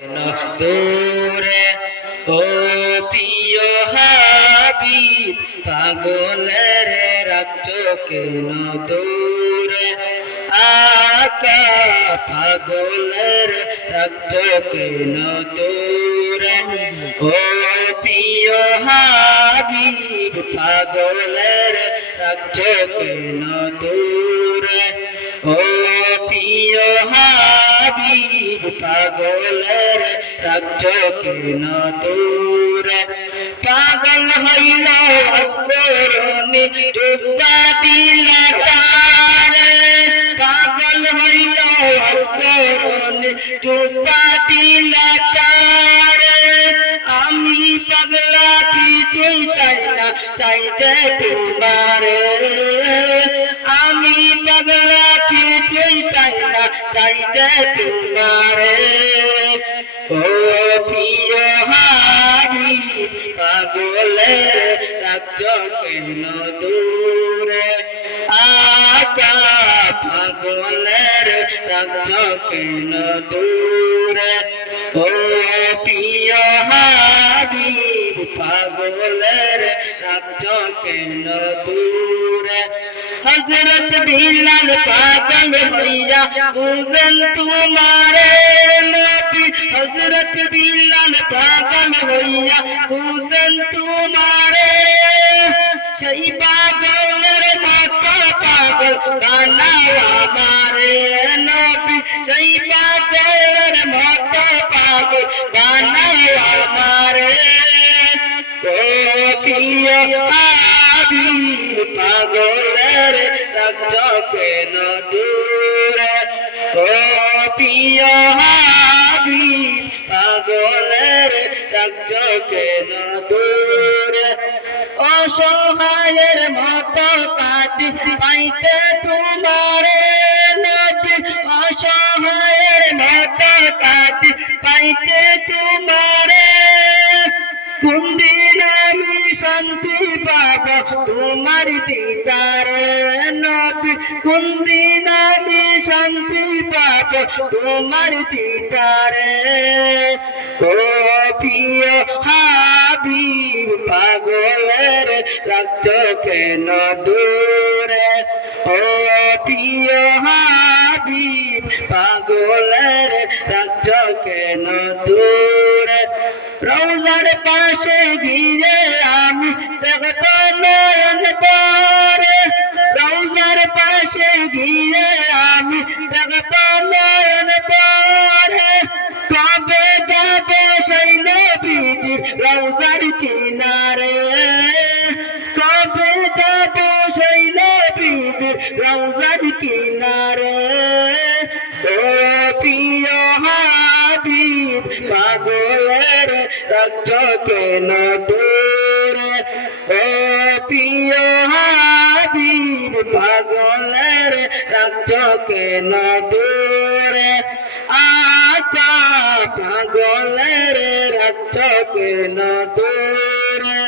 দূরে ও প্রিয় হাবিব পাগলের রাখছো কেন দূরে আকা পাগলের রাখছো কেন দূরে ও প্রিয় হাবিব পাগলের রাখছো কেন দূরে ও প্রিয় হাবিব পাগলের রাখছো কেন দূরে পাগল হইল করুণী ডুবা দিলা তারে পাগল হইল করুণী ডুবা দিলা তারে আমি পাগলা কিছুই চাই না চাইতে তোমারে আমি পাগলা কিছুই চাই না চাইতে তোমারে ও প্রিয় হাবিব পাগলের রাখছো কেন দূরে আকা পাগলের রাখছো কেন দূরে ও প্রিয় হাবিব পাগলের রাখছো কেন দূরে হযরত বিলাল পাগল হইয়া বুঝেন তোমারে নবী হযরত বিলাল পাগল হইয়া বুঝেন তোমারে সেই পাগলের মতো পাগল বানাও আমারে নবী সেই পাগলের মতো পাগল বানাও আমারে ও প্রিয় হাবিব পাগলের রাখছো কেন দূরে ও প্রিয় হাবিব পাগলের রাখছো কেন দূরে অসহায়ের মতো কাটি পাইতে তোমারে নবী অসহায়ের মতো কাটি পাইতে তোমারে কোন দিন আমি শান্তি পাব তোমার দিদারে নবী কোন দিন আমি শান্তি পাব তোমার দিদারে ও প্রিয় হাবিব পাগলের রাখছো কেন দূরে ও প্রিয় হাবিব পাগলের রাখছো কেন দূরে রওজার পাশে গিয়ে আমি দেখব নয়ন ভরে রওজার পাশে গিয়ে আমি দেখব নয়ন ভরে কবে যাব সেই নবীজির রওজার কিনারে কবে যাব সেই নবীজির রওজার কিনারে ও প্রিয় হাবিব পাগলের রাখছো কেন দূরে ও প্রিয় হাবিব পাগলের রাখছো কেন দূরে আকা পাগলের রাখছো কেন দূরে